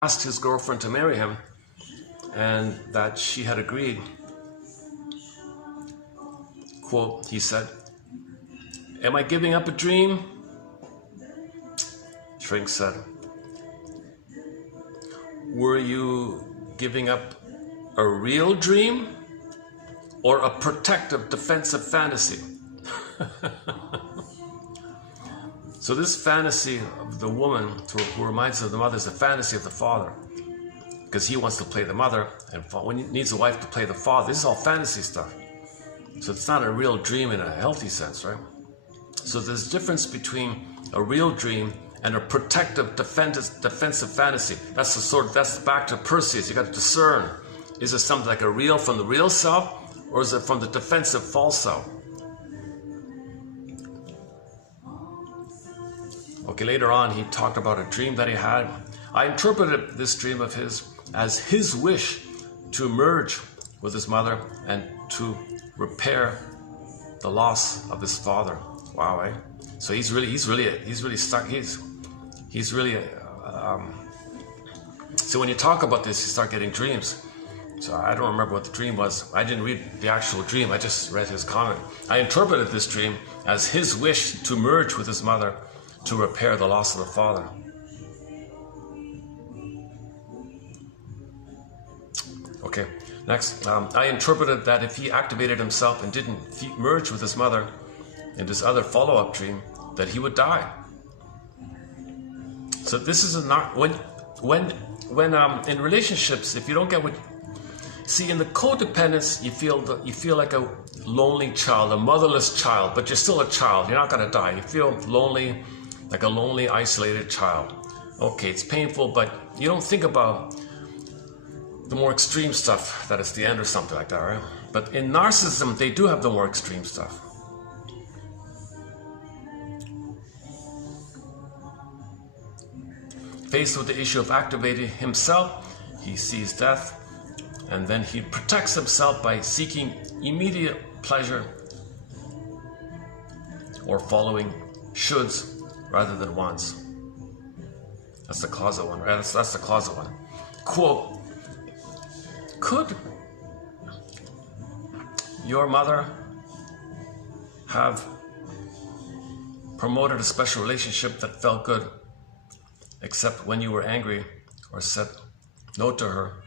asked his girlfriend to marry him and that she had agreed, quote, he said, "Am I giving up a dream?" Shrink said, "Were you giving up a real dream or a protective, defensive fantasy?" So this fantasy of the woman who reminds of the mother is a fantasy of the father, because he wants to play the mother, and when he needs a wife to play the father, this is all fantasy stuff. So it's not a real dream in a healthy sense, right? So there's a difference between a real dream and a protective, defensive fantasy. That's back to Perseus. You got to discern. Is it something like a real from the real self, or is it from the defensive false self? Okay, later on he talked about a dream that he had. I interpreted this dream of his as his wish to merge with his mother and to repair the loss of his father. Wow, eh? So he's really stuck. He's really. So when you talk about this, you start getting dreams. So I don't remember what the dream was. I didn't read the actual dream. I just read his comment. I interpreted this dream as his wish to merge with his mother to repair the loss of the father. Okay, next. I interpreted that if he activated himself and didn't merge with his mother in this other follow-up dream, that he would die. So this is when in relationships, if you don't get what, see, in the codependence, you feel like a lonely child, a motherless child, but you're still a child. You're not gonna die. You feel lonely, like a lonely, isolated child. Okay, it's painful, but you don't think about the more extreme stuff, that it's the end or something like that, right? But in narcissism, they do have the more extreme stuff. Faced with the issue of activating himself, he sees death, and then he protects himself by seeking immediate pleasure or following shoulds rather than wants. That's the closet one, right? That's the closet one. Quote, could your mother have promoted a special relationship that felt good, except when you were angry or said no to her